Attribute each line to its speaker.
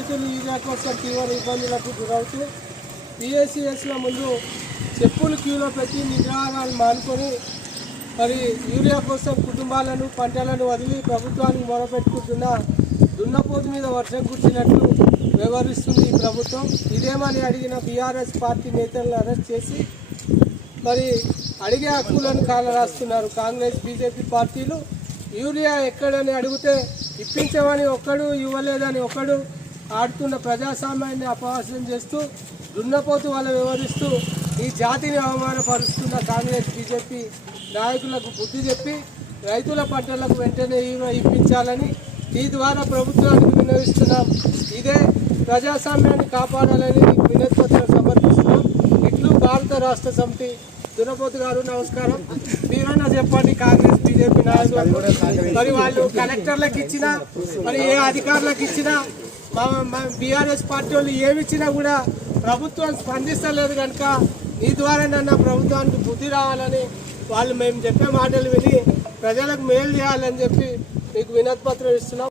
Speaker 1: కోసం తీవ్ర ఇబ్బందులకు గురవుతూ పిఎస్సిఎస్ల ముందు చెప్పులు క్యూలో పెట్టి నిద్రాహారాలు మానుకొని మరి యూరియా కోసం కుటుంబాలను పంటలను వదిలి ప్రభుత్వానికి మొరపెట్టుకుంటున్న దున్నపోతు మీద వర్షం కుట్టినట్లు వ్యవహరిస్తుంది ఈ ప్రభుత్వం. ఇదేమని అడిగిన బీఆర్ఎస్ పార్టీ నేతలను అరెస్ట్ చేసి మరి అడిగే హక్కులను కాలరాస్తున్నారు. కాంగ్రెస్ బీజేపీ పార్టీలు యూరియా ఎక్కడని అడిగితే ఇప్పించమని ఒక్కడు ఇవ్వలేదని ఒకడు ఆడుతున్న ప్రజాస్వామ్యాన్ని అపహాసం చేస్తూ దున్నపోతు వల్ల వివరిస్తూ ఈ జాతిని అవమానపరుస్తున్న కాంగ్రెస్ బీజేపీ నాయకులకు బుద్ధి చెప్పి రైతుల పంటలకు వెంటనే యూరియా ఇప్పించాలని ఈ ద్వారా ప్రభుత్వానికి విన్నవిస్తున్నాం. ఇదే ప్రజాస్వామ్యాన్ని కాపాడాలని మీకు సమర్పిస్తున్నాం. ఇట్లు భారత రాష్ట్ర సమితి. దునపోతు గారు నమస్కారం. మీరైనా చెప్పండి కాంగ్రెస్ బీజేపీ నాయకులు మరి వాళ్ళు కలెక్టర్లకు ఇచ్చినా మరి ఏ అధికారులకు ఇచ్చినా బీఆర్ఎస్ పార్టీ వాళ్ళు ఏమిచ్చినా కూడా ప్రభుత్వం స్పందిస్తలేదు కనుక ఈ ద్వారానన్నా ప్రభుత్వానికి బుద్ధి రావాలని వాళ్ళు మేము చెప్పే మాటలు విని ప్రజలకు మేలు చేయాలని చెప్పి మీకు వినతిపత్రం ఇస్తున్నాం.